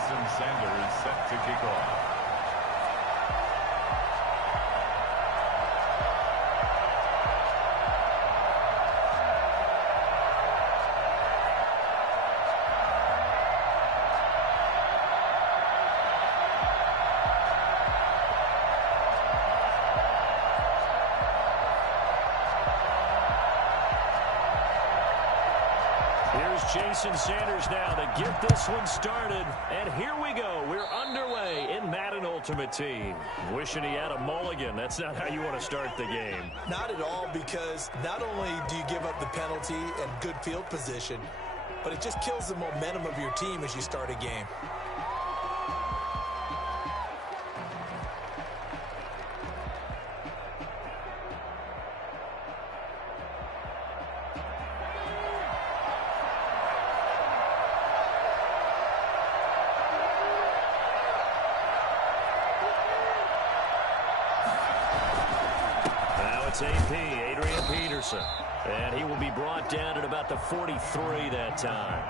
Jason Sanders set to kick off. Here's Jason Sanders now to get this one started. And here we go. We're underway in Madden Ultimate Team. Wishing he had a mulligan. That's not how you want to start the game. Not at all, because not only do you give up the penalty and good field position, but it just kills the momentum of your team as you start a game. It's AP, Adrian Peterson. And he will be brought down at about the 43 that time.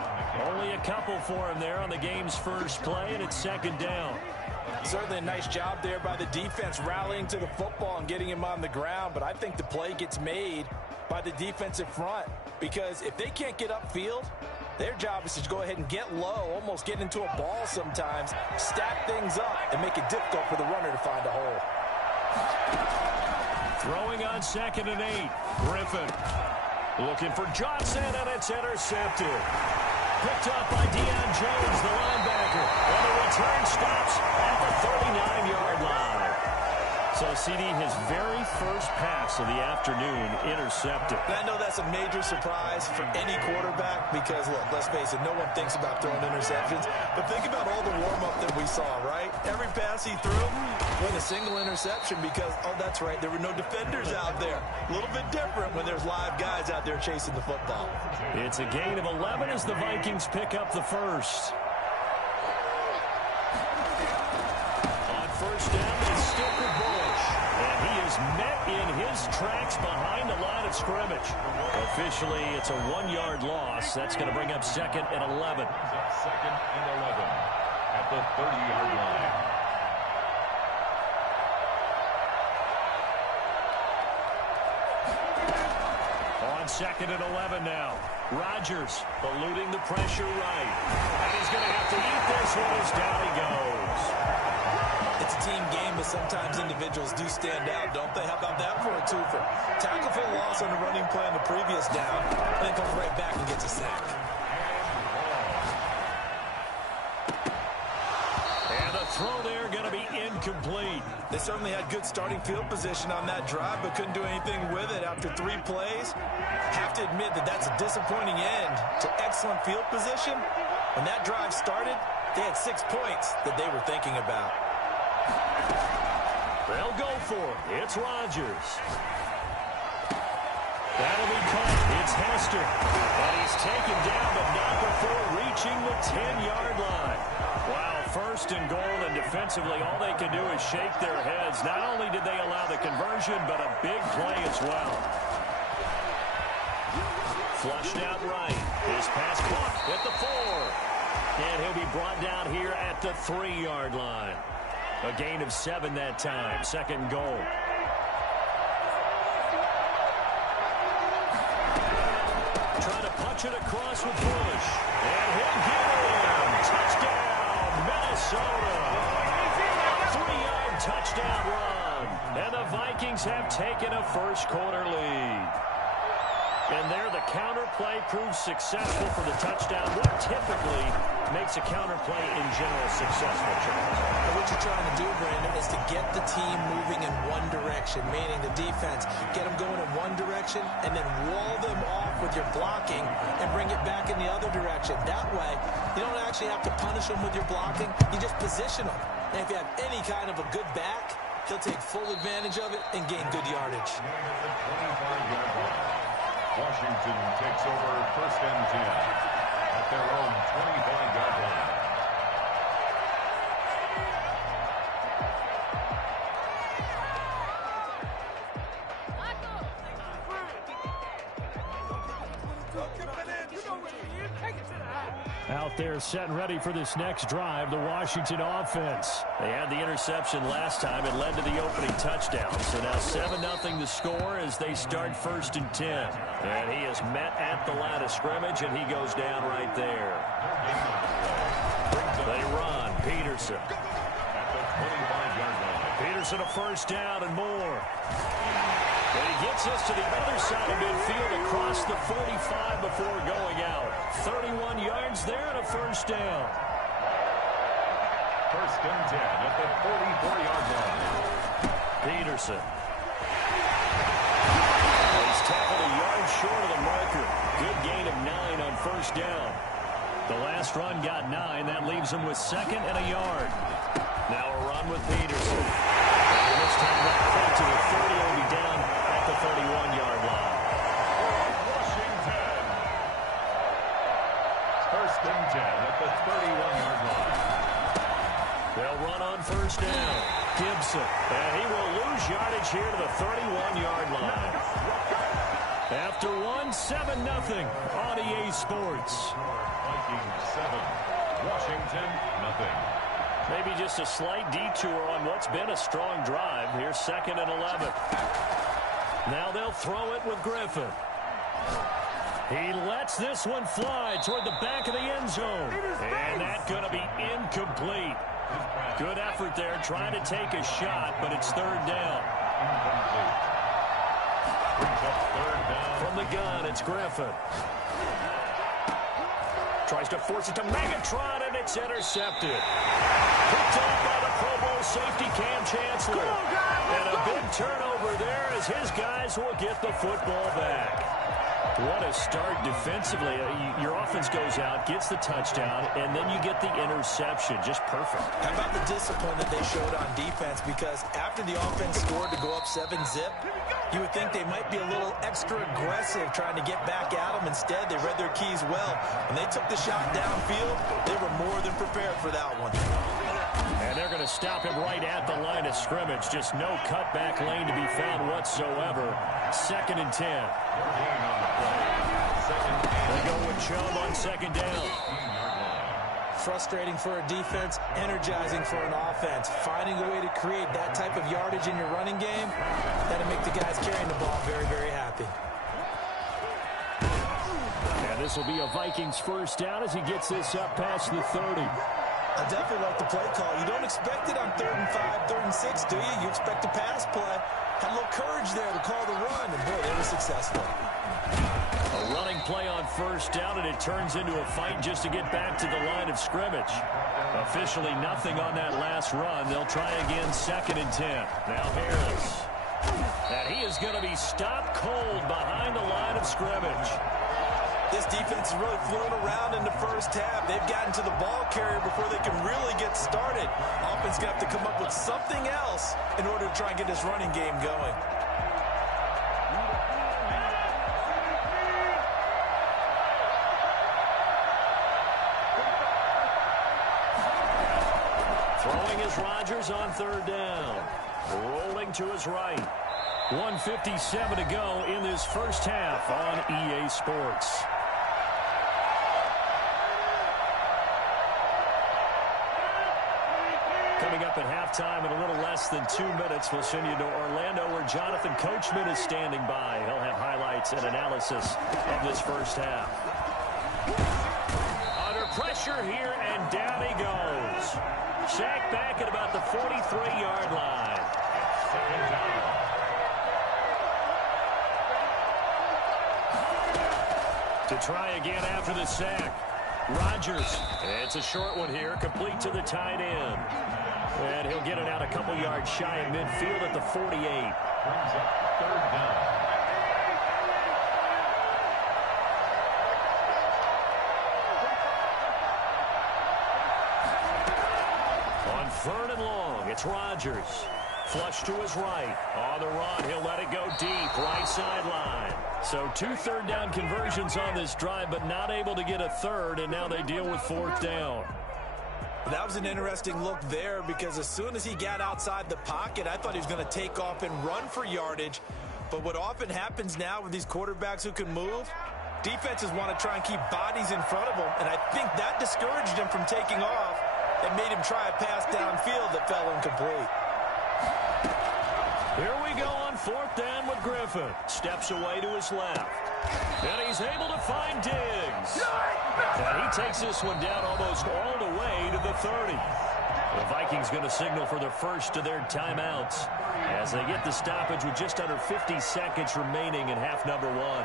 Only a couple for him there on the game's first play, and it's second down. Certainly a nice job there by the defense rallying to the football and getting him on the ground, but I think the play gets made by the defensive front, because if they can't get upfield, their job is to go ahead and get low, almost get into a ball sometimes, stack things up, and make it difficult for the runner to find a hole. Throwing on 2nd and 8. Griffin looking for Johnson, and it's intercepted. Picked up by Deion Jones, the linebacker. And the return stops at the 39-yard line. So, CD, his very first pass of the afternoon intercepted. And I know that's a major surprise for any quarterback because, look, let's face it, no one thinks about throwing interceptions. But think about all the warm-up that we saw, right? Every pass he threw with a single interception because, oh, that's right, there were no defenders out there. A little bit different when there's live guys out there chasing the football. It's a gain of 11 as the Vikings pick up the first. On first down, they stick with Bush. And he is met in his tracks behind the line of scrimmage. Officially, it's a 1-yard loss. That's going to bring up 2nd and 11. 2nd and 11 at the 30-yard line. On 2nd and 11 now. Rodgers eluding the pressure right. And he's going to have to eat this one as down he goes. It's a team game, but sometimes individuals do stand out, don't they? How about that for a twofer? Tackle for loss on the running play on the previous down, and then comes right back and gets a sack. And the throw there going to be incomplete. They certainly had good starting field position on that drive, but couldn't do anything with it after 3 plays. Have to admit that that's a disappointing end to excellent field position. When that drive started, they had 6 points that they were thinking about. They'll go for it. It's Rodgers. That'll be caught. It's Hester. And he's taken down, but not before reaching the 10-yard line. Wow, 1st and goal, and defensively, all they can do is shake their heads. Not only did they allow the conversion, but a big play as well. Flushed out right. His pass caught at the 4. And he'll be brought down here at the 3-yard line. A gain of 7 that time. 2nd goal. Trying to punch it across with Bush. And he'll get it. Touchdown, Minnesota. 3-yard touchdown run. And the Vikings have taken a first-quarter lead. And there, the counter play proves successful for the touchdown. What typically makes a counter play in general successful, Charles? And what you're trying to do, Brandon, is to get the team moving in one direction, meaning the defense, get them going in one direction, and then wall them off with your blocking and bring it back in the other direction. That way, you don't actually have to punish them with your blocking. You just position them. And if you have any kind of a good back, he'll take full advantage of it and gain good yardage. Washington takes over 1st and 10 at their own 25-yard line. Out there setting ready for this next drive, the Washington offense. They had the interception last time. It led to the opening touchdown. So now 7-0 the score as they start 1st and 10. And he is met at the line of scrimmage, and he goes down right there. They run. Peterson. At the 25-yard line. Peterson a first down and more. And he gets us to the other side of midfield across the 45 before going out. 31 yards there and a first down. 1st and 10 at the 44-yard line. Peterson. He's tackled a yard short of the marker. Good gain of 9 on first down. The last run got 9. That leaves him with 2nd and a yard. Now a run with Peterson. And this time that play to the 30 will be down at the 31-yard line. Washington. 1st and 10 at the 31-yard line. They'll run on first down. Gibson. And he will lose yardage here to the 31-yard line. After 7-0 on EA Sports. Vikings 7. Washington nothing. Maybe just a slight detour on what's been a strong drive. Here's 2nd and 11. Now they'll throw it with Griffin. He lets this one fly toward the back of the end zone. And that's going to be incomplete. Good effort there trying to take a shot, but it's 3rd down. Incomplete. Brings up 3rd down. From the gun, it's Griffin. Tries to force it to Megatron, and it's intercepted. Picked up by the Pro Bowl safety Cam Chancellor. And a big turnover there as his guys will get the football back. What a start defensively. Your offense goes out, gets the touchdown, and then you get the interception. Just perfect. How about the discipline that they showed on defense? Because after the offense scored to go up 7-zip, you would think they might be a little extra aggressive trying to get back at them. Instead, they read their keys well. When they took the shot downfield, they were more than prepared for that one. And they're going to stop him right at the line of scrimmage. Just no cutback lane to be found whatsoever. 2nd and 10. They go with Chubb on 2nd down. Frustrating for a defense, energizing for an offense. Finding a way to create that type of yardage in your running game, that'll make the guys carrying the ball very, very happy. And this will be a Vikings first down as he gets this up past the 30. I definitely like the play call. You don't expect it on 3rd and 5, 3rd and 6, do you? You expect a pass play. Had a little courage there to call the run, and boy, they were successful. A running play on first down, and it turns into a fight just to get back to the line of scrimmage. Officially nothing on that last run. They'll try again 2nd and 10. Now Harris. And he is going to be stopped cold behind the line of scrimmage. This defense is really flown around in the first half. They've gotten to the ball carrier before they can really get started. Offense going to have to come up with something else in order to try and get this running game going. Throwing is Rodgers on 3rd down. Rolling to his right. 1:57 to go in this first half on EA Sports. Coming up at halftime in a little less than 2 minutes, we'll send you to Orlando where Jonathan Coachman is standing by. He'll have highlights and analysis of this first half. Under pressure here, and down he goes. Sacked back at about the 43-yard line. 2nd down. To try again after the sack. Rodgers. It's a short one here, complete to the tight end. And he'll get it out a couple yards shy of midfield at the 48. Brings up 3rd down. On 3rd and long, it's Rodgers. Flush to his right. On the run, he'll let it go deep, right sideline. So 2 3rd down conversions on this drive, but not able to get a 3rd, and now they deal with 4th down. That was an interesting look there because as soon as he got outside the pocket, I thought he was going to take off and run for yardage. But what often happens now with these quarterbacks who can move, Defenses want to try and keep bodies in front of them, and I think that discouraged him from taking off and made him try a pass downfield that fell incomplete. Here we go on 4th down with Griffin. Steps away to his left. And he's able to find Diggs. And he takes this one down almost all the way to the 30. The Vikings going to signal for the first of their timeouts as they get the stoppage with just under 50 seconds remaining in half number 1.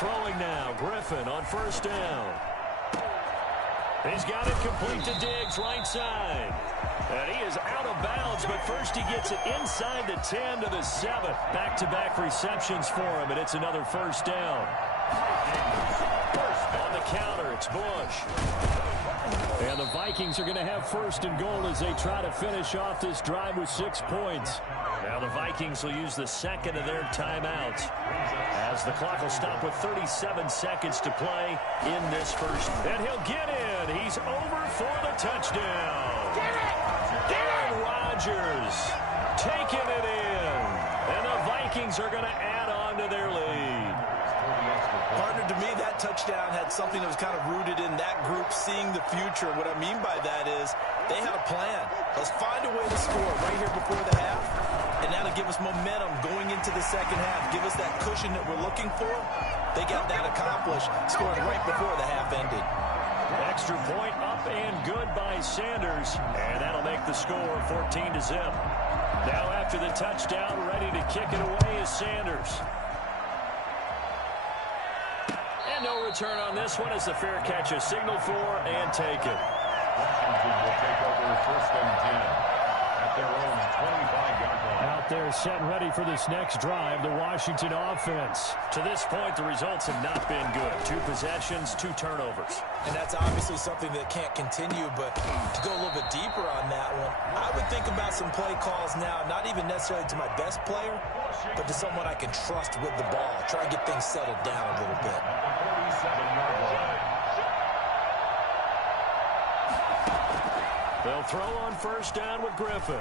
Throwing now, Griffin on 1st down. He's got it complete to Diggs, right side. And he is out of bounds, but first he gets it inside the 10 to the 7. Back-to-back receptions for him, and it's another 1st down. On the counter, it's Bush. And the Vikings are going to have 1st and goal as they try to finish off this drive with 6 points. Now the Vikings will use the second of their timeouts as the clock will stop with 37 seconds to play in this first. And he'll get in. He's over for the touchdown. Get it! Aaron Rodgers taking it in. And the Vikings are going to add on to their lead. Partner, to me, that touchdown had something that was kind of rooted in that group seeing the future. What I mean by that is they had a plan. Let's find a way to score right here before the half, and that'll give us momentum going into the second half, give us that cushion that we're looking for. They got that accomplished, scoring right before the half ended. Extra point up and good by Sanders, and that'll make the score 14-0. Now after the touchdown, ready to kick it away is Sanders. And no return on this one as the fair catch is signaled for and taken. Washington will take over 1st and 10 at their own 25-yard line. Out there set and ready for this next drive, the Washington offense. To this point, the results have not been good. 2 possessions, 2 turnovers. And that's obviously something that can't continue, but to go a little bit deeper on that one, I would think about some play calls now, not even necessarily to my best player, but to someone I can trust with the ball. Try and get things settled down a little bit. 47-yard line. They'll throw on 1st down with Griffin.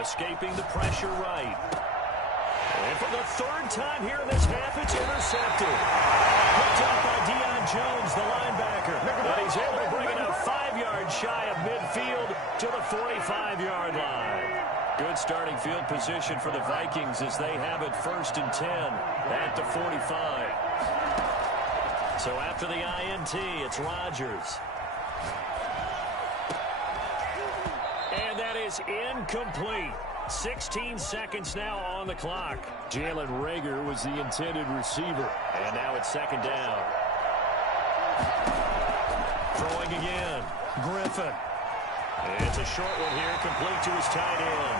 Escaping the pressure right. And for the 3rd time here in this half, it's intercepted. Picked up by Deion Jones, the linebacker. But he's able to bring it up 5 yards shy of midfield to the 45-yard line. Good starting field position for the Vikings as they have it 1st and 10 at the 45. So after the INT, it's Rodgers. And that is incomplete. 16 seconds now on the clock. Jalen Reagor was the intended receiver. And now it's 2nd down. Throwing again. Griffin. It's a short one here, complete to his tight end.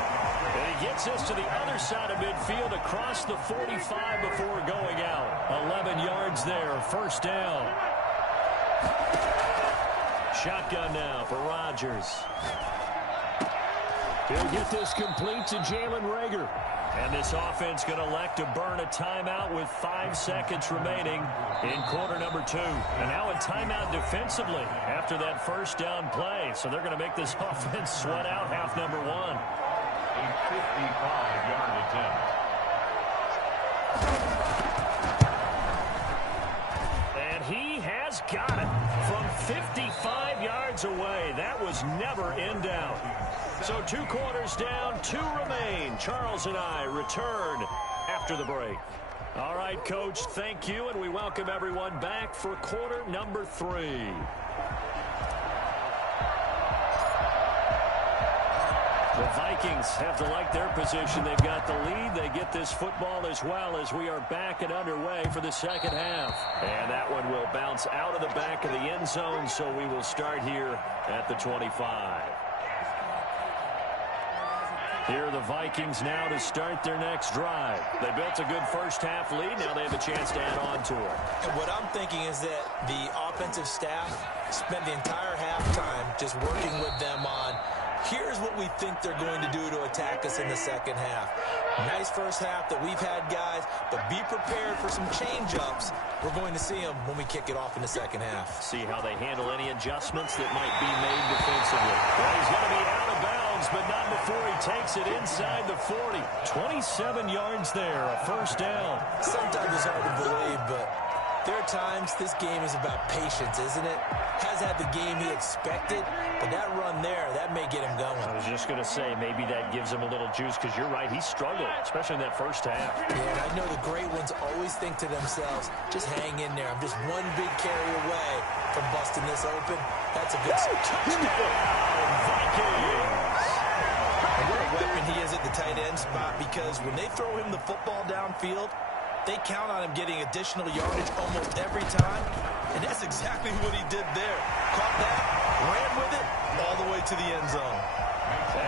And he gets this to the other side of midfield across the 45 before going out. 11 yards there, 1st down. Shotgun now for Rodgers. He'll get this complete to Jalen Reagor. And this offense going to elect to burn a timeout with 5 seconds remaining in quarter number 2. And now a timeout defensively after that 1st down play. So they're going to make this offense sweat out half number 1. A 55-yard attempt. And he has got it from 55 yards away. That was never in doubt. So 2 quarters down, 2 remain. Charles and I return after the break. All right, Coach, thank you, and we welcome everyone back for quarter number 3. The Vikings have to like their position. They've got the lead. They get this football as well as we are back and underway for the second half. And that one will bounce out of the back of the end zone, so we will start here at the 25. Here are the Vikings now to start their next drive. They built a good first half lead. Now they have a chance to add on to it. And what I'm thinking is that the offensive staff spent the entire halftime just working with them on, here's what we think they're going to do to attack us in the second half. Nice first half that we've had, guys, but be prepared for some change-ups. We're going to see them when we kick it off in the second half. See how they handle any adjustments that might be made defensively. Well, he's going to be out of bounds runs, but not before he takes it inside the 40. 27 yards there, a first down. Sometimes it's hard to believe, but there are times this game is about patience, isn't it? Has had the game he expected, but that run there, that may get him going. I was just going to say, maybe that gives him a little juice, because you're right, he struggled, especially in that first half. Yeah, and I know the great ones always think to themselves, just hang in there. I'm just one big carry away from busting this open. That's a good touchdown, Vikings! And what a weapon he is at the tight end spot, because when they throw him the football downfield, they count on him getting additional yardage almost every time, and that's exactly what he did there. Caught that, ran with it, all the way to the end zone.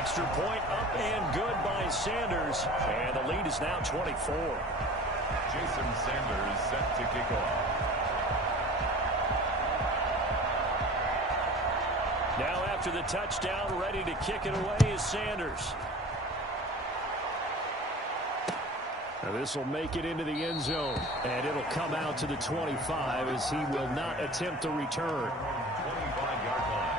Extra point up and good by Sanders, and the lead is now 24. Jason Sanders set to kick off. Now after the touchdown, ready to kick it away is Sanders. Now this will make it into the end zone, and it'll come out to the 25 as he will not attempt to return. 25-yard line.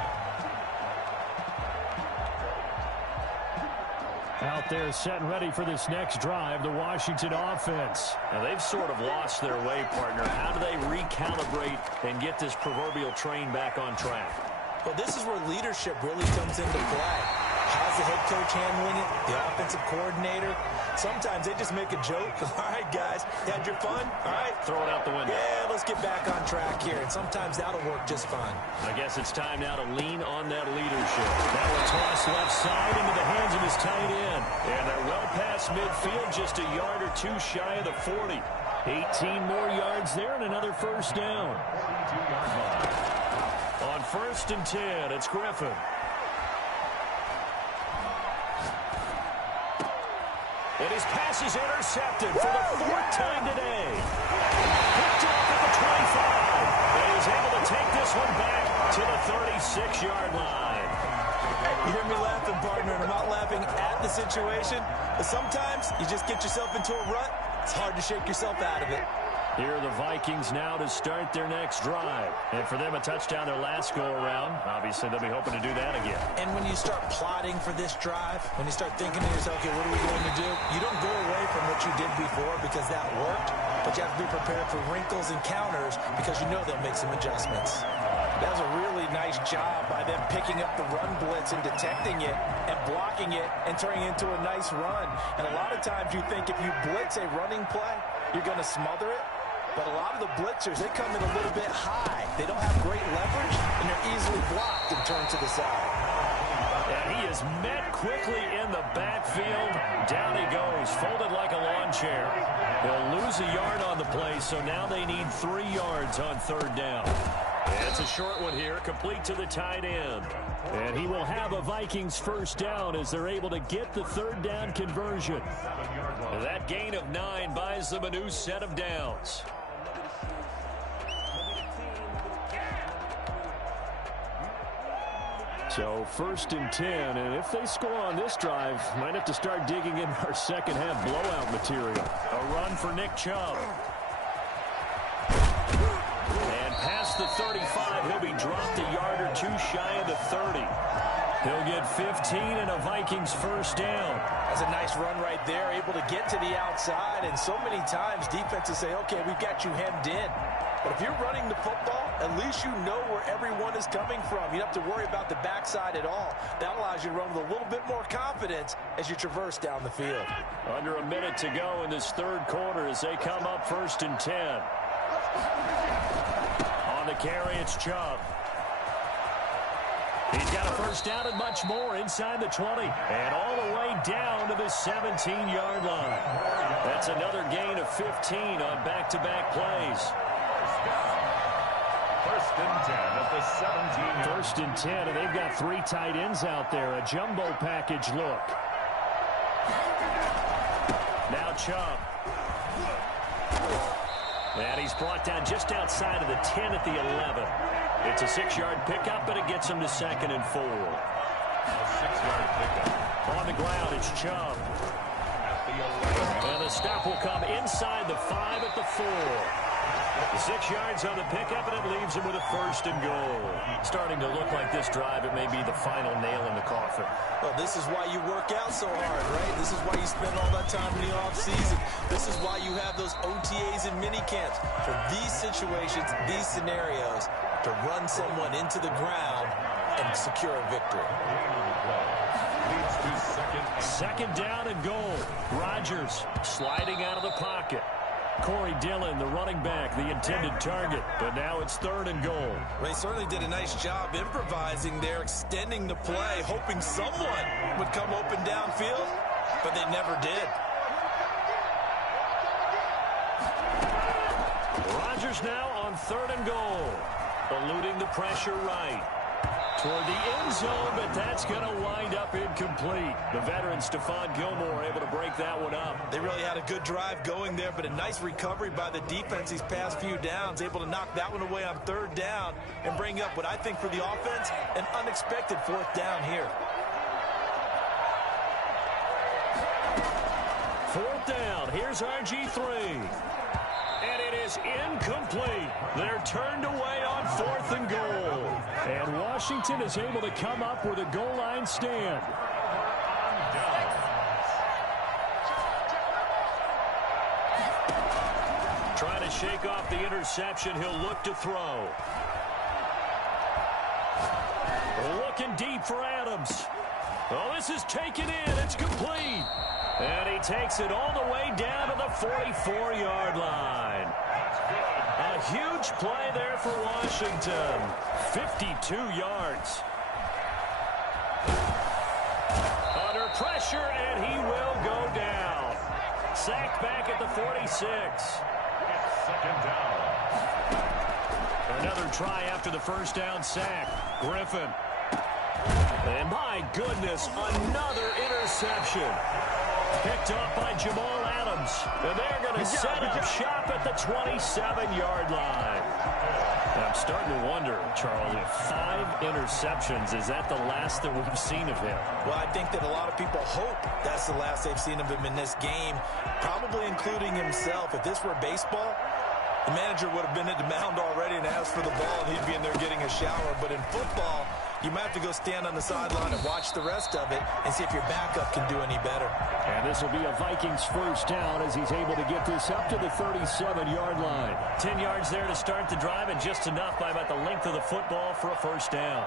Out there set and ready for this next drive, the Washington offense. Now they've sort of lost their way, partner. How do they recalibrate and get this proverbial train back on track? Well, this is where leadership really comes into play. How's the head coach handling it? The offensive coordinator? Sometimes they just make a joke. All right, guys, you had your fun? All right. Throw it out the window. Yeah, let's get back on track here. And sometimes that'll work just fine. I guess it's time now to lean on that leadership. Now a toss left side into the hands of his tight end. And they're well past midfield, just a yard or two shy of the 40. 18 more yards there and another first down. 2-yard line. On 1st and 10, it's Griffin. And his pass is intercepted for the 4th time today. Picked off at the 25. And he's able to take this one back to the 36-yard line. You hear me laughing, partner, and I'm not laughing at the situation. But sometimes you just get yourself into a rut. It's hard to shake yourself out of it. Here are the Vikings now to start their next drive. And for them, a touchdown their last go-around. Obviously, they'll be hoping to do that again. And when you start plotting for this drive, when you start thinking to yourself, okay, what are we going to do? You don't go away from what you did before because that worked, but you have to be prepared for wrinkles and counters because you know they'll make some adjustmts. That was a really nice job by them picking up the run blitz and detecting it and blocking it and turning it into a nice run. And a lot of times you think if you blitz a running play, you're going to smother it. But a lot of the blitzers, they come in a little bit high. They don't have great leverage, and they're easily blocked and turned to the side. And he is met quickly in the backfield. Down he goes, folded like a lawn chair. They'll lose a yard on the play, so now they need 3 yards on 3rd down. And it's a short one here, complete to the tight end. And he will have a Vikings first down as they're able to get the 3rd down conversion. That gain of 9 buys them a new set of downs. So 1st and 10, and if they score on this drive, might have to start digging in our second half blowout material. A run for Nick Chubb. And past the 35, he'll be dropped a yard or two shy of the 30. He'll get 15 and a Vikings first down. That's a nice run right there, able to get to the outside, and so many times defenses say, okay, we've got you hemmed in. But if you're running the football, at least you know where everyone is coming from. You don't have to worry about the backside at all. That allows you to run with a little bit more confidence as you traverse down the field. Under a minute to go in this 3rd quarter as they come up 1st and 10. On the carry, it's Chubb. He's got a first down and much more inside the 20. And all the way down to the 17-yard line. That's another gain of 15 on back-to-back plays. 1st and 10 at the 17. 1st and 10, and they've got 3 tight ends out there. A jumbo package look. Now Chubb. And he's brought down just outside of the 10 at the 11. It's a 6-yard pickup, but it gets him to 2nd and 4. A 6-yard pickup. On the ground, it's Chubb. At the 11. And the stop will come inside the 5 at the 4. 6 yards on the pickup, and it leaves him with a 1st and goal. Starting to look like this drive, it may be the final nail in the coffin. Well, this is why you work out so hard, right? This is why you spend all that time in the offseason. This is why you have those OTAs and mini camps. For these situations, these scenarios, to run someone into the ground and secure a victory. Leads to second down and goal. Rodgers sliding out of the pocket. Corey Dillon, the running back, the intended target. But now it's 3rd and goal. They certainly did a nice job improvising there, extending the play, hoping someone would come open downfield, but they never did. Rodgers now on 3rd and goal. Eluding the pressure right. Toward the end zone, but that's going to wind up incomplete. The veteran Stephon Gilmore able to break that one up. They really had a good drive going there, but a nice recovery by the defense these past few downs, able to knock that one away on 3rd down and bring up what I think for the offense, an unexpected 4th down here. 4th down. Here's RG3. And it is incomplete. They're turned away on 4th and goal. And Washington is able to come up with a goal line stand. Trying to shake off the interception. He'll look to throw. Looking deep for Adams. Oh, this is taken in. It's complete. And he takes it all the way down to the 44-yard line. A huge play there for Washington. 52 yards. Under pressure, and he will go down. Sacked back at the 46. 2nd down. Another try after the 1st down sack. Griffin. And my goodness, another interception. Picked up by Jamal Adams. And they're going to set up shop at the 27-yard line. I'm starting to wonder, Charles, if 5 interceptions, is that the last that we've seen of him? Well, I think that a lot of people hope that's the last they've seen of him in this game, probably including himself. If this were baseball, the manager would have been at the mound already and asked for the ball, and he'd be in there getting a shower. But in football, you might have to go stand on the sideline and watch the rest of it and see if your backup can do any better. And this will be a Vikings 1st down as he's able to get this up to the 37-yard line. 10 yards there to start the drive, and just enough by about the length of the football for a 1st down.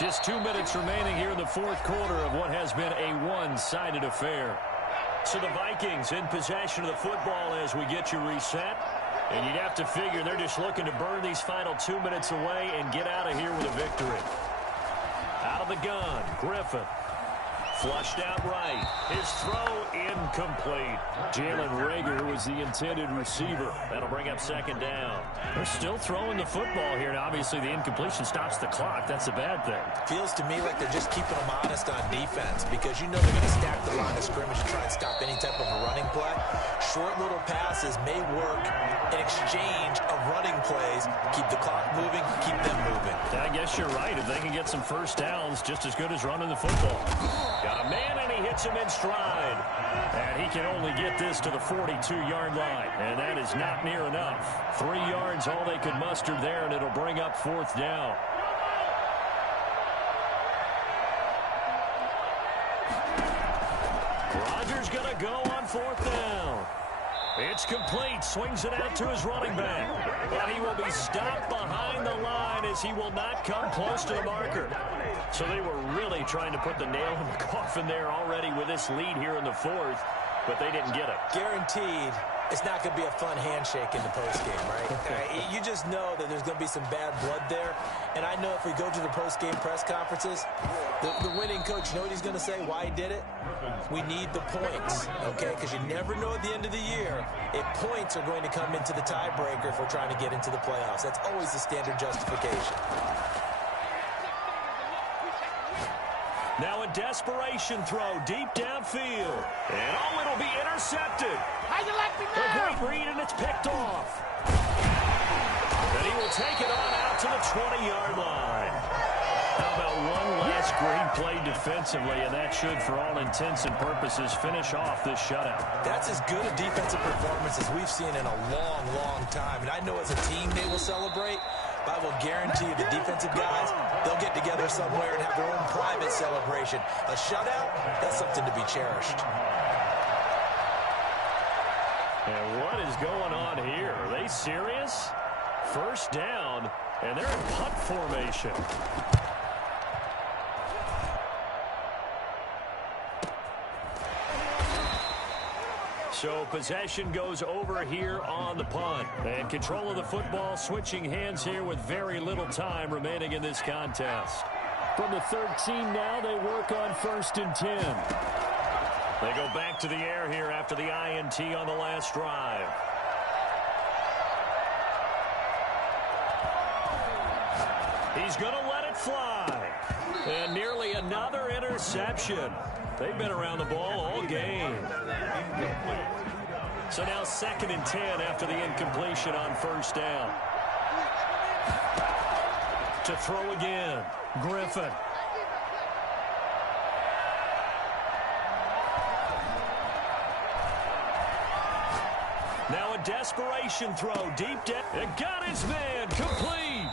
Just 2 minutes remaining here in the 4th quarter of what has been a one-sided affair. So the Vikings in possession of the football as we get you reset. And you'd have to figure they're just looking to burn these final 2 minutes away and get out of here with a victory. Out of the gun, Griffin. Flushed out right. His throw incomplete. Jalen Reagor, who was the intended receiver. That'll bring up 2nd down. They're still throwing the football here. And obviously the incompletion stops the clock. That's a bad thing. Feels to me like they're just keeping them honest on defense, because you know they're going to stack the line of scrimmage to try and stop any type of a running play. Short little passes may work in exchange of running plays. Keep the clock moving, keep them moving. I guess you're right. If they can get some 1st downs, just as good as running the football. Got a man, and he hits him in stride. And he can only get this to the 42-yard line. And that is not near enough. 3 yards, all they could muster there, and it'll bring up 4th down. Rodgers going to go on 4th down. It's complete. Swings it out to his running back. But he will be stopped behind the line as he will not come close to the marker. So they were really trying to put the nail in the coffin there already with this lead here in the 4th, but they didn't get it. Guaranteed it's not going to be a fun handshake in the postgame, right? You just know that there's going to be some bad blood there. And I know if we go to the postgame press conferences, the winning coach, you know what he's going to say, why he did it? We need the points, okay? Because you never know at the end of the year if points are going to come into the tiebreaker if we're trying to get into the playoffs. That's always the standard justification. Now a desperation throw deep downfield. And oh, it'll be intercepted. How you like me now? A great read, and it's picked off. And he will take it on out to the 20-yard line. How about one last Great play defensively, and that should, for all intents and purposes, finish off this shutout. That's as good a defensive performance as we've seen in a long, long time. And I know as a team they will celebrate, but I will guarantee you the defensive guys, they'll get together somewhere and have their own private celebration. A shutout, that's something to be cherished. And what is going on here? Are they serious? First down, and they're in punt formation. So possession goes over here on the punt. And control of the football switching hands here with very little time remaining in this contest. From the 13 now, they work on 1st and 10. They go back to the air here after the INT on the last drive. He's going to let it fly. And nearly another interception. They've been around the ball all game. So now 2nd and 10 after the incompletion on 1st down. To throw again, Griffin. Now a desperation throw deep down. It got his man complete.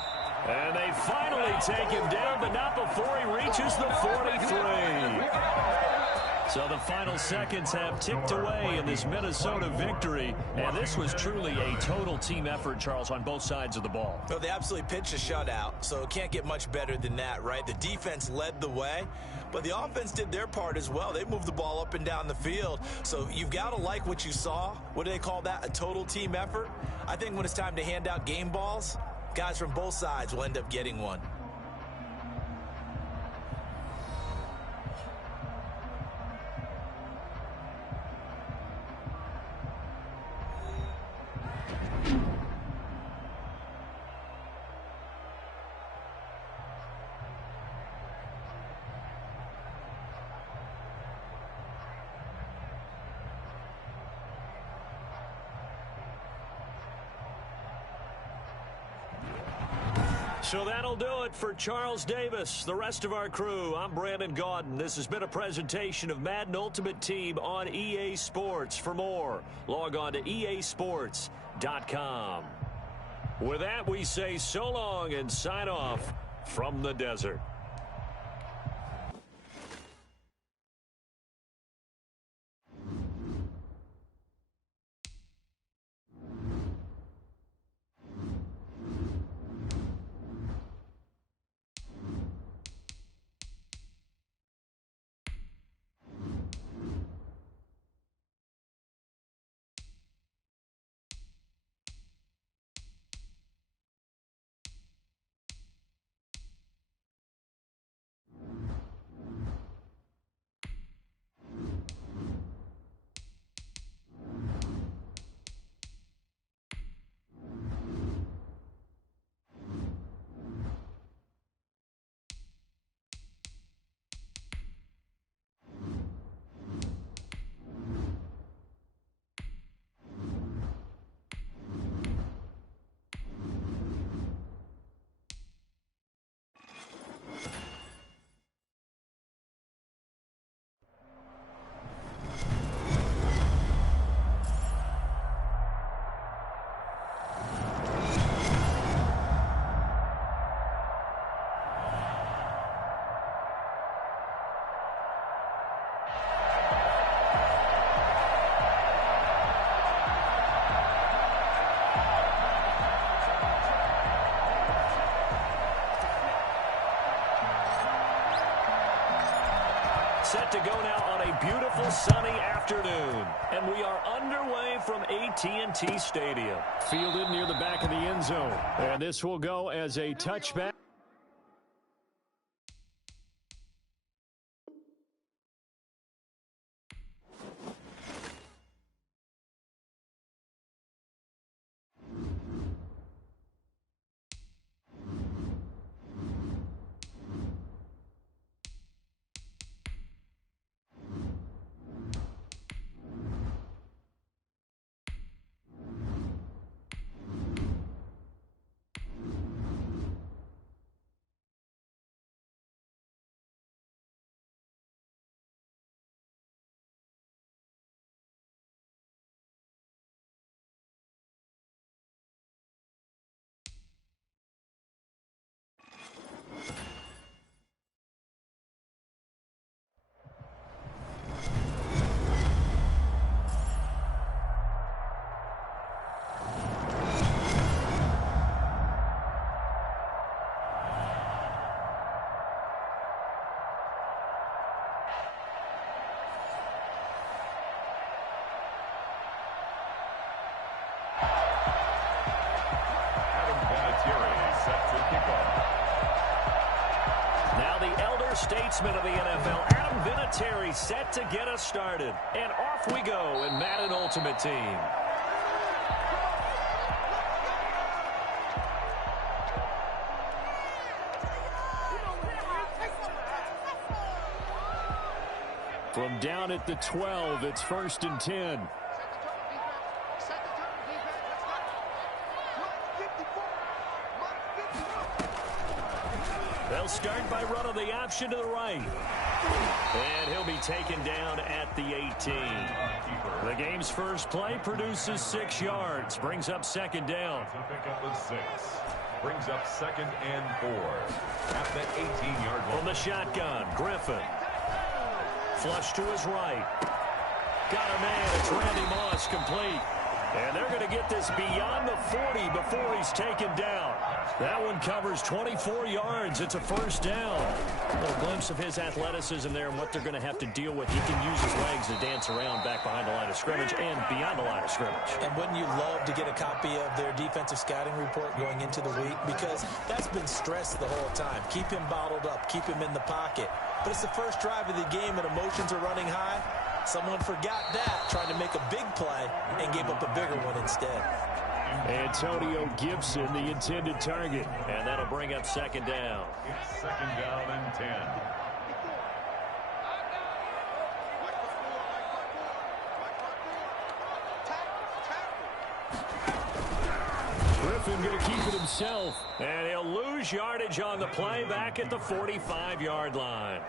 And they finally take him down, but not before he reaches the 43. So the final seconds have ticked away in this Minnesota victory. And this was truly a total team effort, Charles, on both sides of the ball. Well, they absolutely pitched a shutout, so it can't get much better than that, right? The defense led the way, but the offense did their part as well. They moved the ball up and down the field. So you've got to like what you saw. What do they call that? A total team effort? I think when it's time to hand out game balls, guys from both sides will end up getting one. So that'll do it for Charles Davis, the rest of our crew. I'm Brandon Gaudin. This has been a presentation of Madden Ultimate Team on EA Sports. For more, log on to easports.com. With that, we say so long and sign off from the desert. Set to go now on a beautiful sunny afternoon. And we are underway from AT&T Stadium. Fielded near the back of the end zone. And this will go as a touchback. statesman of the NFL, Adam Vinatieri, set to get us started. And off we go in Madden Ultimate Team. From down at the 12, it's 1st and 10. They'll start by running the option to the right. And he'll be taken down at the 18. The game's first play produces 6 yards. Brings up 2nd down. To pick up the 6. Brings up 2nd and 4. At the 18-yard line. From the shotgun, Griffin. Flush to his right. Got a man. It's Randy Moss, complete. And they're going to get this beyond the 40 before he's taken down. That one covers 24 yards. It's a 1st down. A little glimpse of his athleticism there and what they're going to have to deal with. He can use his legs to dance around back behind the line of scrimmage and beyond the line of scrimmage. And wouldn't you love to get a copy of their defensive scouting report going into the week? Because that's been stressed the whole time. Keep him bottled up. Keep him in the pocket. But it's the first drive of the game and emotions are running high. Someone forgot that, tried to make a big play, and gave up a bigger one instead. Antonio Gibson, the intended target. And that'll bring up 2nd down. It's 2nd down and 10. Griffin going to keep it himself. And he'll lose yardage on the play back at the 45-yard line.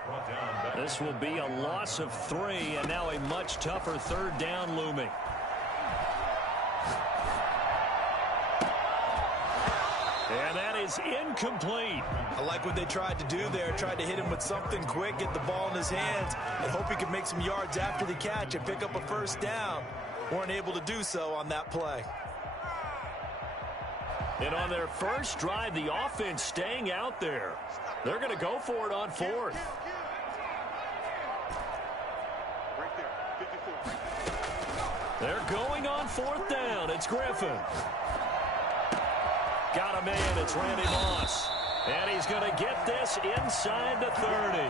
This will be a loss of 3, and now a much tougher 3rd down looming. And that is incomplete. I like what they tried to do there. Tried to hit him with something quick, get the ball in his hands, and hope he could make some yards after the catch and pick up a 1st down. Weren't able to do so on that play. And on their first drive, the offense staying out there. They're going to go for it on 4th. They're going on 4th down. It's Griffin. Got a man. It's Randy Moss. And he's going to get this inside the 30.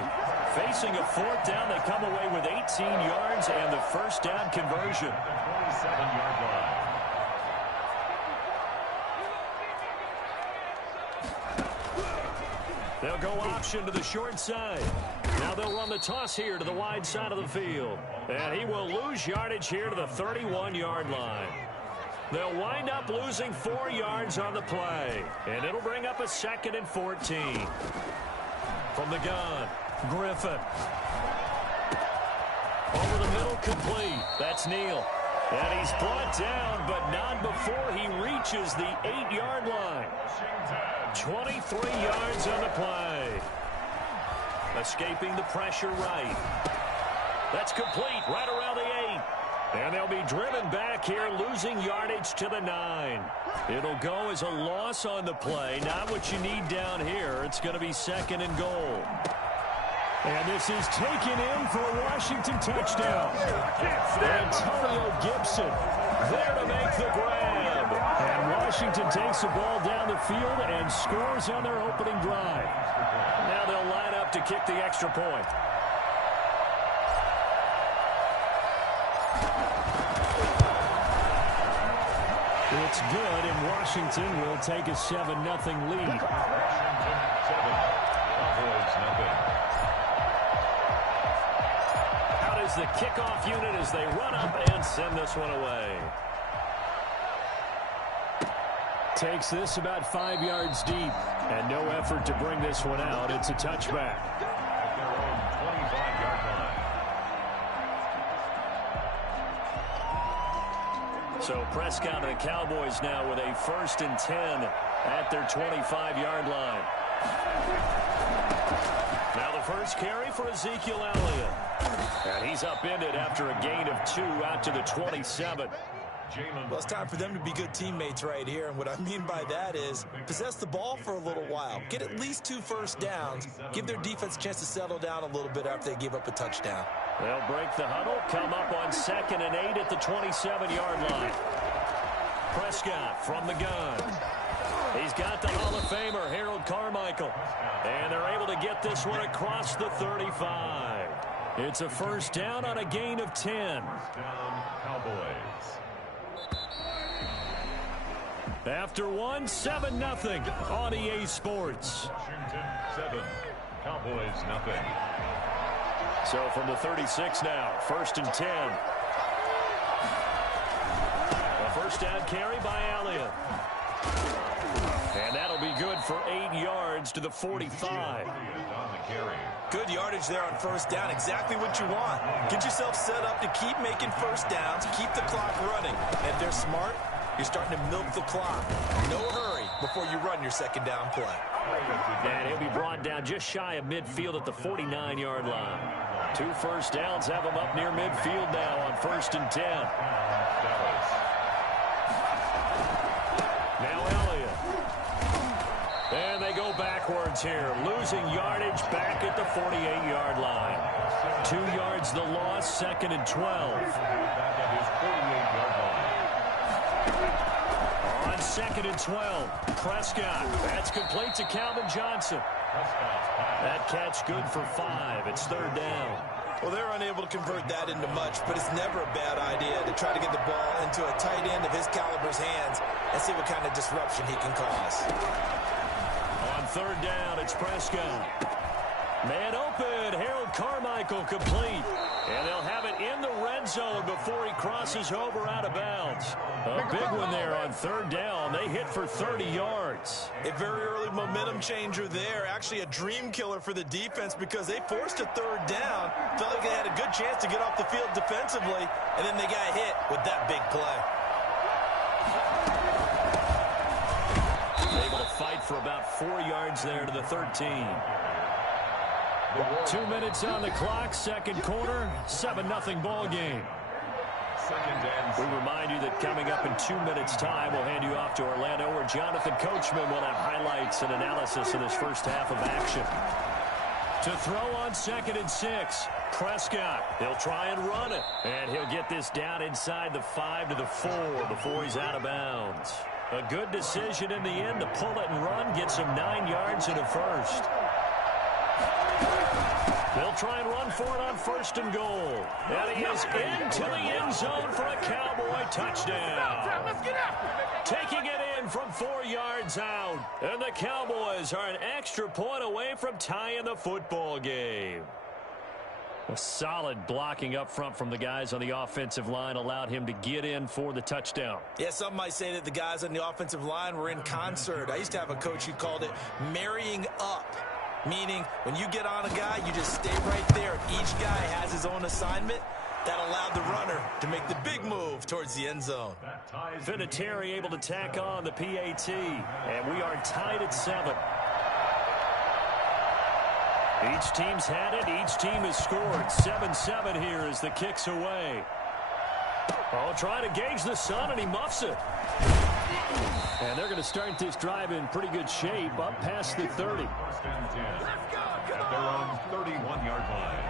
Facing a 4th down, they come away with 18 yards and the 1st down conversion. 27-yard line. They'll go option to the short side. Now they'll run the toss here to the wide side of the field. And he will lose yardage here to the 31-yard line. They'll wind up losing 4 yards on the play. And it'll bring up a 2nd and 14. From the gun, Griffin. Over the middle, complete. That's Neal. And he's brought down, but not before he reaches the 8-yard line. 23 yards on the play. Escaping the pressure right. That's complete right around the 8. And they'll be driven back here, losing yardage to the 9. It'll go as a loss on the play. Not what you need down here. It's going to be 2nd and goal. And this is taken in for a Washington touchdown. Antonio Gibson there to make the grab. And Washington takes the ball down the field and scores on their opening drive. Now they'll line up to kick the extra point. It's good, and Washington will take a 7-0 lead. Out is the kickoff unit as they run up and send this one away. Takes this about 5 yards deep, and no effort to bring this one out. It's a touchback. At their own 25-yard line. So Prescott and the Cowboys now with a 1st and 10 at their 25-yard line. Now the first carry for Ezekiel Elliott. And he's upended after a gain of 2 out to the 27. Well, it's time for them to be good teammates right here. And what I mean by that is possess the ball for a little while. Get at least 2 first downs. Give their defense a chance to settle down a little bit after they give up a touchdown. They'll break the huddle, come up on 2nd and 8 at the 27-yard line. Prescott from the gun. He's got the Hall of Famer, Harold Carmichael. And they're able to get this one across the 35. It's a first down on a gain of 10. First down, Cowboys. After one, 7-0 on EA Sports. Washington 7, Cowboys nothing. So from the 36 now, first and 10. A first down carry by Elliott. And that'll be good for 8 yards to the 45. Good yardage there on first down. Exactly what you want. Get yourself set up to keep making first downs, keep the clock running. And if they're smart, you're starting to milk the clock. No hurry before you run your second down play. And he'll be brought down just shy of midfield at the 49-yard line. 2 first downs have him up near midfield now on first and 10. Now Elliott. And they go backwards here, losing yardage back at the 48-yard line. 2 yards the loss, second and 12. On second and 12, Prescott. That's complete to Calvin Johnson. That catch good for 5. It's third down. Well, they're unable to convert that into much, but it's never a bad idea to try to get the ball into a tight end of his caliber's hands and see what kind of disruption he can cause. On third down, it's Prescott. Man open, Harold Carmichael complete. And they'll have it in the red zone before he crosses over out of bounds. A big one there on third down. They hit for 30 yards. A very early momentum changer there. Actually a dream killer for the defense because they forced a third down. Felt like they had a good chance to get off the field defensively, and then they got hit with that big play. Able to fight for about 4 yards there to the 13. 2 minutes on the clock, second quarter, 7-0 ball game. We remind you that coming up in 2 minutes' time, we'll hand you off to Orlando, where Jonathan Coachman will have highlights and analysis of this first half of action. To throw on second and 6, Prescott. He'll try and run it, and he'll get this down inside the 5 to the 4 before he's out of bounds. A good decision in the end to pull it and run, gets him 9 yards and a first. They'll try and run for it on first and goal. And he is into the end zone for a Cowboy touchdown. Taking it in from 4 yards out. And the Cowboys are an extra point away from tying the football game. A solid blocking up front from the guys on the offensive line allowed him to get in for the touchdown. Yeah, some might say that the guys on the offensive line were in concert. I used to have a coach who called it marrying up. Meaning, when you get on a guy, you just stay right there. Each guy has his own assignment. That allowed the runner to make the big move towards the end zone. Vinatieri able to tack on the PAT. And we are tied at 7. Each team's had it. Each team has scored. 7-7 here as the kick's away. Oh, trying to gauge the sun, and he muffs it. And they're going to start this drive in pretty good shape, up past the 30. First and 10 at their own 31-yard line.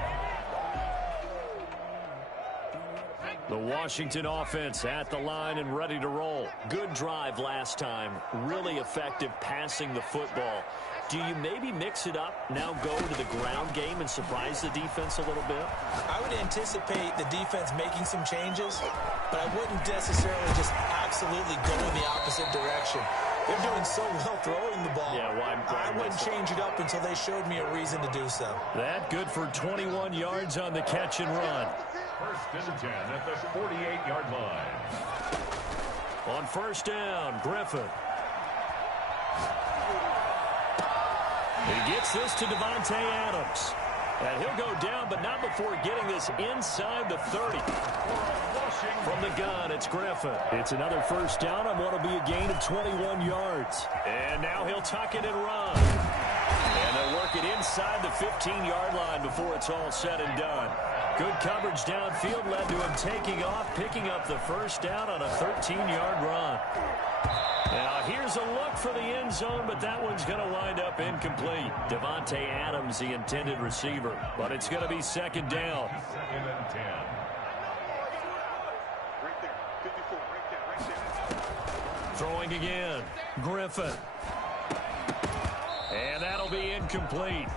The Washington offense at the line and ready to roll. Good drive last time. Really effective passing the football. Do you maybe mix it up, now go to the ground game and surprise the defense a little bit? I would anticipate the defense making some changes, but I wouldn't necessarily just absolutely go in the opposite direction. They're doing so well throwing the ball. Yeah, I wouldn't change it up until they showed me a reason to do so. That good for 21 yards on the catch and run. First and 10 at the 48-yard line. On first down, Griffin. He gets this to Davante Adams. And he'll go down, but not before getting this inside the 30. From the gun, it's Griffin. It's another first down on what will be a gain of 21 yards. And now he'll tuck it and run. And they'll work it inside the 15-yard line before it's all said and done. Good coverage downfield led to him taking off, picking up the first down on a 13-yard run. Now, here's a look for the end zone, but that one's going to wind up incomplete. Davante Adams, the intended receiver, but it's going to be second down. Second and 10. Throwing again. Griffin. And that'll be incomplete.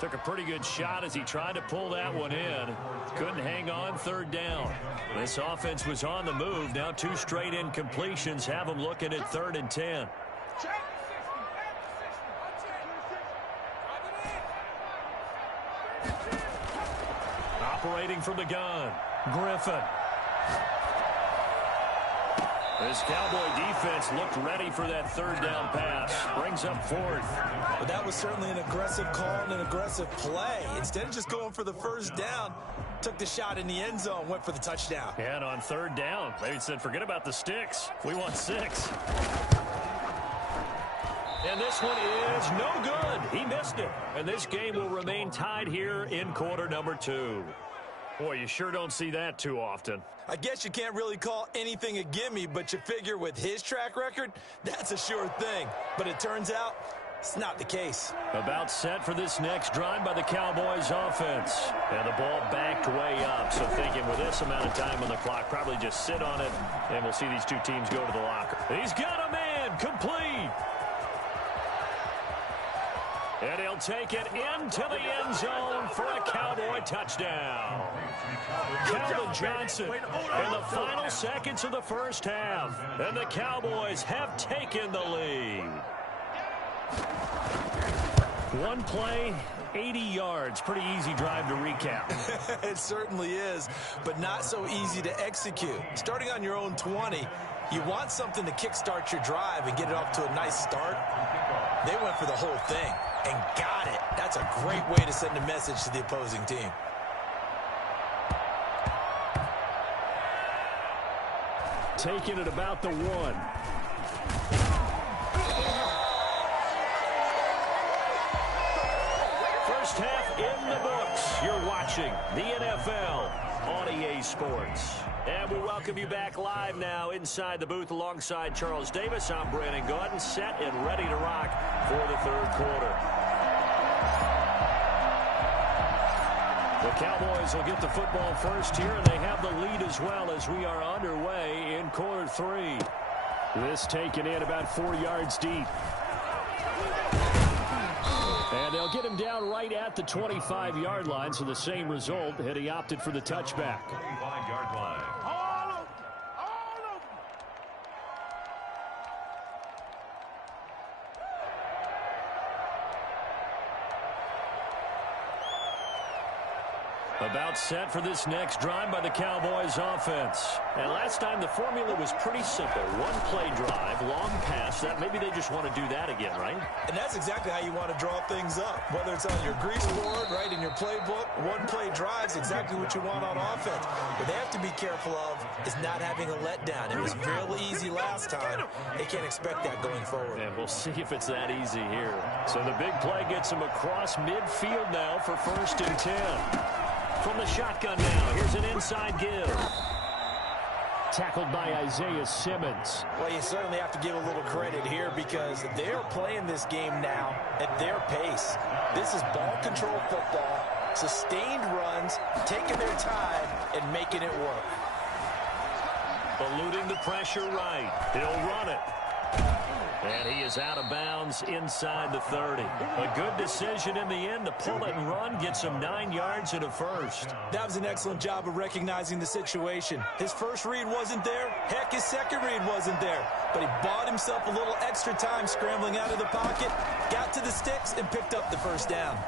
Took a pretty good shot as he tried to pull that one in. Couldn't hang on, third down. This offense was on the move. Now 2 straight incompletions have them looking at 3rd and 10. Operating from the gun. Griffin. This Cowboy defense looked ready for that 3rd down pass. Brings up 4th. But that was certainly an aggressive call and an aggressive play. Instead of just going for the 1st down, took the shot in the end zone, went for the touchdown. And on 3rd down, they said, forget about the sticks. We want 6. And this one is no good. He missed it. And this game will remain tied here in quarter number 2. Boy, you sure don't see that too often. I guess you can't really call anything a gimme, but you figure with his track record, that's a sure thing. But it turns out it's not the case. About set for this next drive by the Cowboys offense. And the ball backed way up. So thinking with this amount of time on the clock, probably just sit on it, and we'll see these 2 teams go to the locker. He's got a man, complete. And he'll take it into the end zone for a Cowboy touchdown. Calvin Johnson in the final seconds of the first half. And the Cowboys have taken the lead. One play, 80 yards. Pretty easy drive to recap. It certainly is, but not so easy to execute. Starting on your own 20, you want something to kickstart your drive and get it off to a nice start. They went for the whole thing and got it. That's a great way to send a message to the opposing team. Taking it about the 1. First half in the books. You're watching the NFL on EA Sports. And we welcome you back live now inside the booth alongside Charles Davis. I'm Brandon Gaudin, set and ready to rock for the 3rd quarter. The Cowboys will get the football first here, and they have the lead as well as we are underway in quarter 3. This taken in about 4 yards deep. And they'll get him down right at the 25-yard line, so the same result, and he opted for the touchback. 25-yard line. About set for this next drive by the Cowboys offense. And last time the formula was pretty simple. 1 play drive, long pass. That maybe they just want to do that again, right? And that's exactly how you want to draw things up. Whether it's on your grease board, right, in your playbook, 1 play drive is exactly what you want on offense. What they have to be careful of is not having a letdown. It was really easy last time. They can't expect that going forward. And we'll see if it's that easy here. So the big play gets him across midfield now for 1st and 10. From the shotgun now, here's an inside give. Tackled by Isaiah Simmons. Well, you certainly have to give a little credit here because they're playing this game now at their pace. This is ball control football, sustained runs, taking their time, and making it work. Eluding the pressure right. He'll run it. And he is out of bounds inside the 30. A good decision in the end to pull it and run, get some 9 yards and a first. That was an excellent job of recognizing the situation. His first read wasn't there. Heck, his second read wasn't there. But he bought himself a little extra time scrambling out of the pocket, got to the sticks, and picked up the 1st down.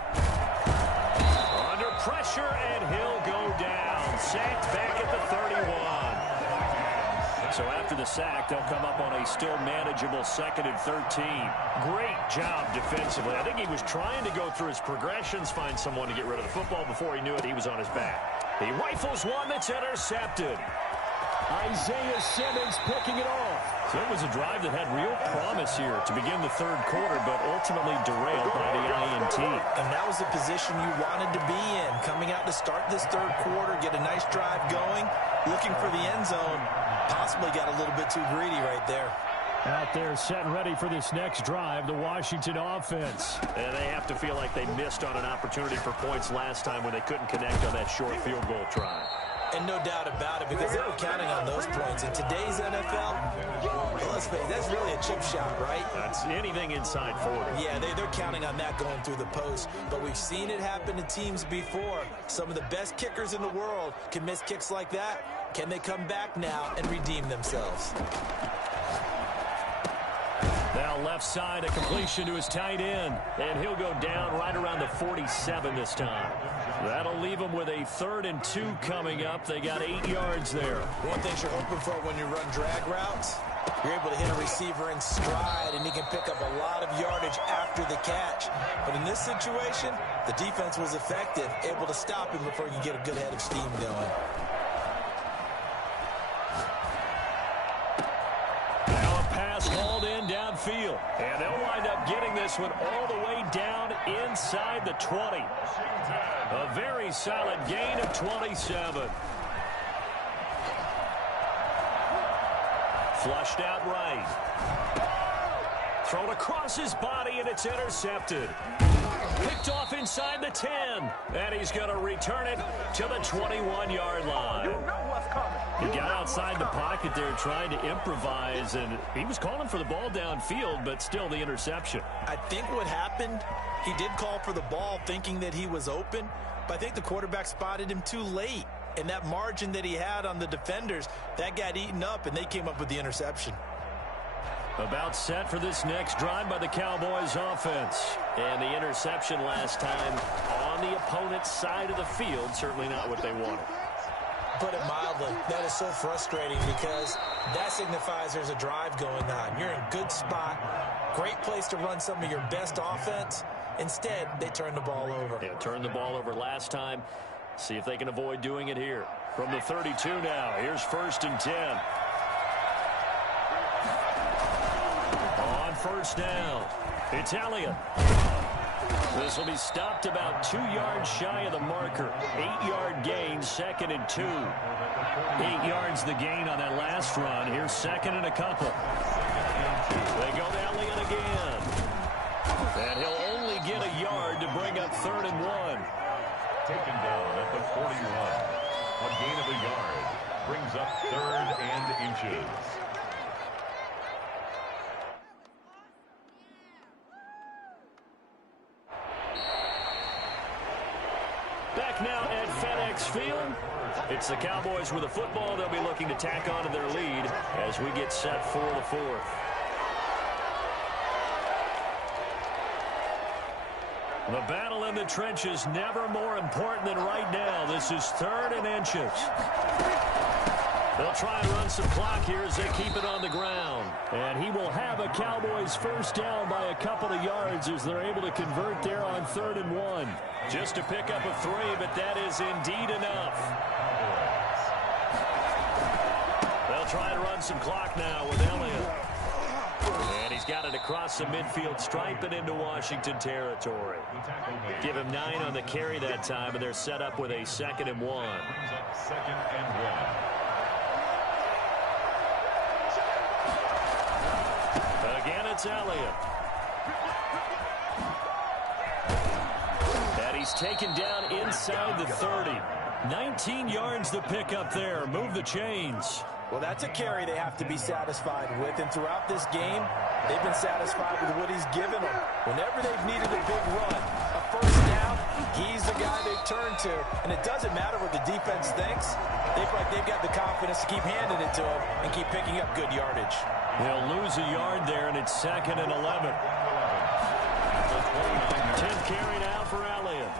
Under pressure, and he'll go down. Sacked back at the 31. So after the sack, they'll come up on a still manageable 2nd and 13. Great job defensively. I think he was trying to go through his progressions, find someone to get rid of the football. Before he knew it, he was on his back. He rifles one that's intercepted. Isaiah Simmons picking it off. So it was a drive that had real promise here to begin the 3rd quarter, but ultimately derailed by the INT. And that was the position you wanted to be in. Coming out to start this 3rd quarter, get a nice drive going, looking for the end zone. Possibly got a little bit too greedy right there. Out there set and ready for this next drive, the Washington offense. And they have to feel like they missed on an opportunity for points last time when they couldn't connect on that short field goal try. And no doubt about it, because they were counting on those points. In today's NFL, well, let's face it, that's really a chip shot, right? That's anything inside 40. Yeah, they're counting on that going through the post. But we've seen it happen to teams before. Some of the best kickers in the world can miss kicks like that. Can they come back now and redeem themselves? Now left side, a completion to his tight end. And he'll go down right around the 47 this time. That'll leave him with a 3rd and 2 coming up. They got 8 yards there. One thing you're hoping for when you run drag routes, you're able to hit a receiver in stride, and he can pick up a lot of yardage after the catch. But in this situation, the defense was effective, able to stop him before he could get a good head of steam going. Hauled in downfield. And they'll wind up getting this one all the way down inside the 20. A very solid gain of 27. Flushed out right. Thrown across his body, and it's intercepted. Picked off inside the 10. And he's going to return it to the 21-yard line. He got outside the pocket there trying to improvise, and he was calling for the ball downfield, but still the interception. I think what happened, he did call for the ball thinking that he was open, but I think the quarterback spotted him too late. And that margin that he had on the defenders, that got eaten up, and they came up with the interception. About set for this next drive by the Cowboys offense. And the interception last time on the opponent's side of the field, certainly not what they wanted. Put it mildly, that is so frustrating because that signifies there's a drive going on. You're in a good spot, great place to run some of your best offense. Instead, they turn the ball over. Yeah, turned the ball over last time. See if they can avoid doing it here. From the 32 now, here's 1st and 10. On 1st down, it's Elliott. This will be stopped about 2 yards shy of the marker. 8-yard gain, 2nd and 2. 8 yards the gain on that last run. Here's 2nd and a couple. They go to Elliott again. And he'll only get a yard to bring up 3rd and 1. Taken down at the 41. A gain of a yard. Brings up 3rd and inches. Back now at FedEx Field. It's the Cowboys with the football. They'll be looking to tack on to their lead as we get set for the 4th. The battle in the trenches never more important than right now. This is 3rd and inches. They'll try and run some clock here as they keep it on the ground. And he will have a Cowboys 1st down by a couple of yards as they're able to convert there on 3rd and 1. Just to pick up a 3, but that is indeed enough. They'll try to run some clock now with Elliott. And he's got it across the midfield stripe and into Washington territory. Give him 9 on the carry that time, and they're set up with a 2nd and 1. Brings up 2nd and 1. Again, it's Elliott. And he's taken down inside the 30. 19 yards to pick up there. Move the chains. Well, that's a carry they have to be satisfied with. And throughout this game, they've been satisfied with what he's given them. Whenever they've needed a big run, a 1st down, he's the guy they turn to. And it doesn't matter what the defense thinks. They feel like they've got the confidence to keep handing it to him and keep picking up good yardage. They'll lose a yard there, and it's 2nd and 11. 10th carry now for Elliott.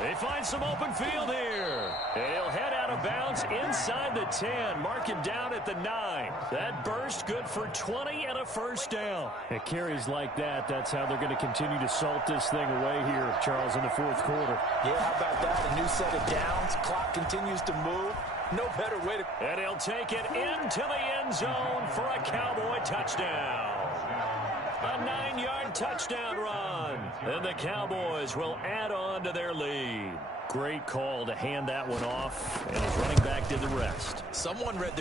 They find some open field here. And he'll head out of bounds inside the 10. Mark him down at the 9. That burst good for 20 and a 1st down. It carries like that. That's how they're going to continue to salt this thing away here, Charles, in the 4th quarter. Yeah, how about that? A new set of downs. Clock continues to move. No better way to... And he'll take it into the end zone for a Cowboy touchdown. A 9-yard touchdown run. And the Cowboys will add on to their lead. Great call to hand that one off. And his running back did the rest. Someone read their